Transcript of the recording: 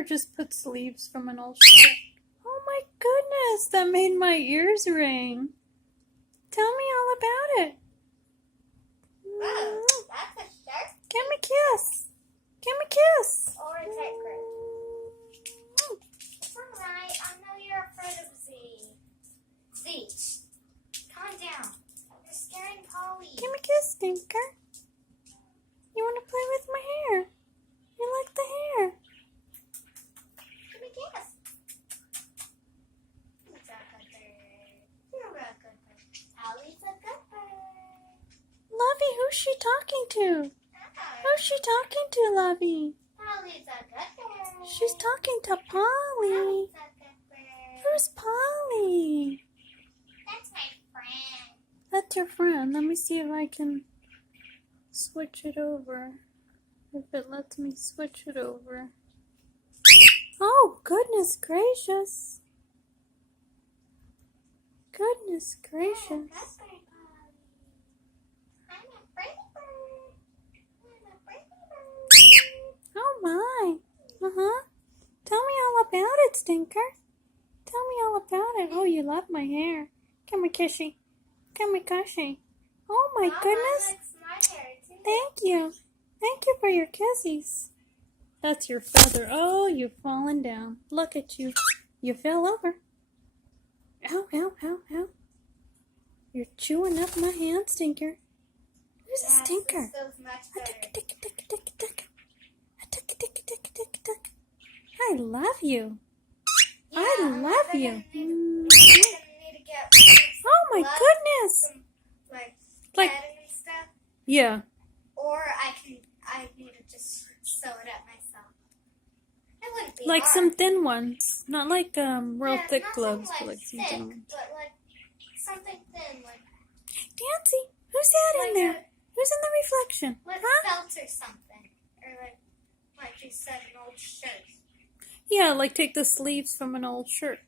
ever just put sleeves from an old shirt? Oh my goodness, that made my ears ring. Tell me all about it. Oh, that's a shirt? Give me a kiss. Give me a kiss. Or a tiger. It's alright. I know you're afraid of Z. Z, calm down. You're scaring Polly. Give me a kiss, Stinker. You want to play with my hair? You like the hair? Give me a kiss. He's a good bird. You're a good bird. Polly's a good bird. Lovie, who's she talking to? Who's she talking to, Lovie? Polly's a good bird. She's talking to Polly. Polly's a good bird. Who's Polly? That's my friend. That's your friend. Let me see if I can switch it over. If it lets me switch it over. Oh, goodness gracious. Goodness gracious. I'm a pretty bird. I'm a pretty bird. Oh my. Uh-huh. Tell me all about it, Stinker. Tell me all about it. Oh, you love my hair. Come here, kissy. Come here, kissy. Oh my goodness. Likes my hair too. Thank you. Thank you for your kissies. That's your feather. Oh, you've fallen down. Look at you. You fell over. Ow, ow, ow, ow. You're chewing up my hand, Stinker. Who's a Stinker? This feels much better. I love you. Yeah, I love you. I'm gonna need to get Oh my gloves, goodness. some, like Like- padding and stuff. Yeah. Or I need to just sew it up myself. It wouldn't be Like hard. some thin ones. Not like real Yeah, thick nothing gloves, like but like some thick, thin ones. but like something thin, like Nancy, who's that in Like there? Who's in the reflection? like Huh? felt or something, or like you said, an old shirt. Yeah, like take the sleeves from an old shirt.